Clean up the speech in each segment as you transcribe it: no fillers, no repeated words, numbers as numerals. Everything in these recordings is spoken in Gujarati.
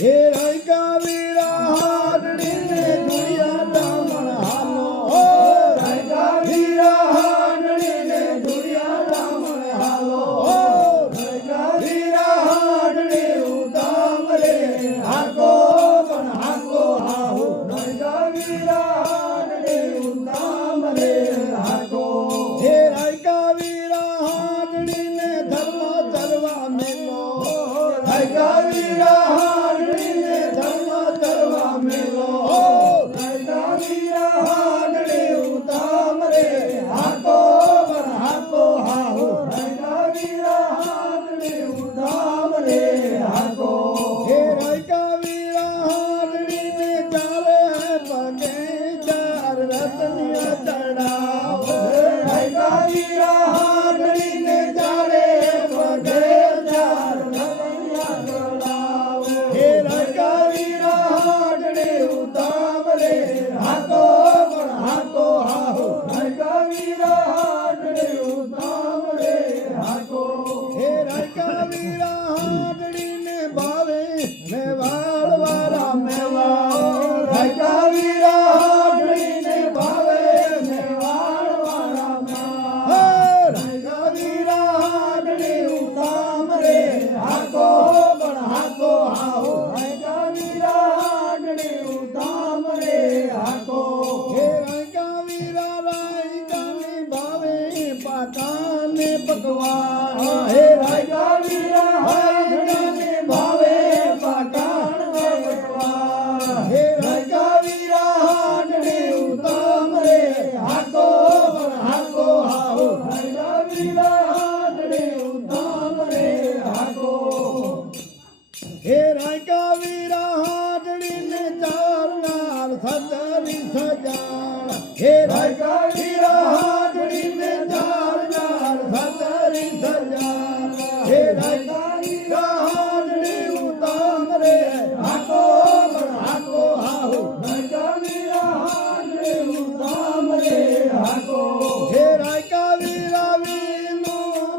હે રાયકા વીરા હાડડીને ધુળિયા ડામણ હાલો રાયકા વીરા હાડડીને ધુળિયા ડામણ હાલો રાયકા વીરા હાડડી ઉતામ રે હાકો પણ હાકો હાહુ રાયકા વીરા હાડડી ઉતામ રે હાકો હે રાયકા વીરા હાડડીને ધર્મ ચરવા મેલો રાયકા વીરા હાડડીને ધર્મ ચરવા મેલો રાયકા વીરા હાડડી ઉતામ રે હાકો પણ હાકો હાહુ રાયકા વીરા હાડડી ઉતામ રે હાકો હે રાયકા વીરા હાડડીને ચાલે પગે ચાર રતનિયા ચડાવ રાયકા વીરા હાડડીને ચાલે પગે ચાર રતનિયા ચડાવ હે રાયકા વીરા હાડડી ઉતામ રે હાકો પણ હાકો હાહુ રાયકા વીરા હાડડી ઉતામ રે હાકો હે રાયકા વીરા હાડડીને ભાવે મેવાડ વાળા મેવા રાયકા વીરા હાડડીને ભાવે મેવાડ વાળા મેવા રાયકા વીરા હાડડી ઉતામ રે હાકો પણ હાકો હાહુ રાયકા વીરા હાડડી ઉતામ રે હાકો હે રાયકા વીરા રાયકાની ભાવે પાકાને પકવાન હે રાયકા વીરા હાડડીને ભાવે પાકાન પકવાન હે રાયકા વીરા હાડડી ઉતામ રે હાકો પણ હાકો હાહુ રાયકા વીરા હાડડી ઉતામ રે હાકો હે રાયકા વીરા હાડડીને ચારનાર સજરી સજાણ હે રાયકા વીરા હાડડીને ચારનાર સજરી સજાણ હે રાયકા વીરા હાડડી ઉતામ રે હાકો પણ હાકો હાહુ રાયકા વીરા હાડડી ઉતામ રે હાકો હે રાયકા વીરા વીનુ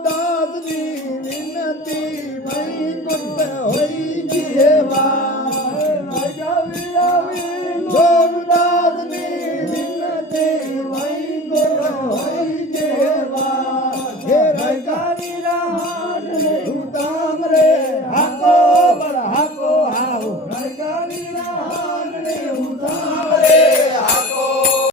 દાસની વિનતી વૈકુંઠ હોઈ જીવા રાયકા વીરા વીનુ દાસની વિનતી વૈકુંઠ હોઈ જીવા હે રાયકા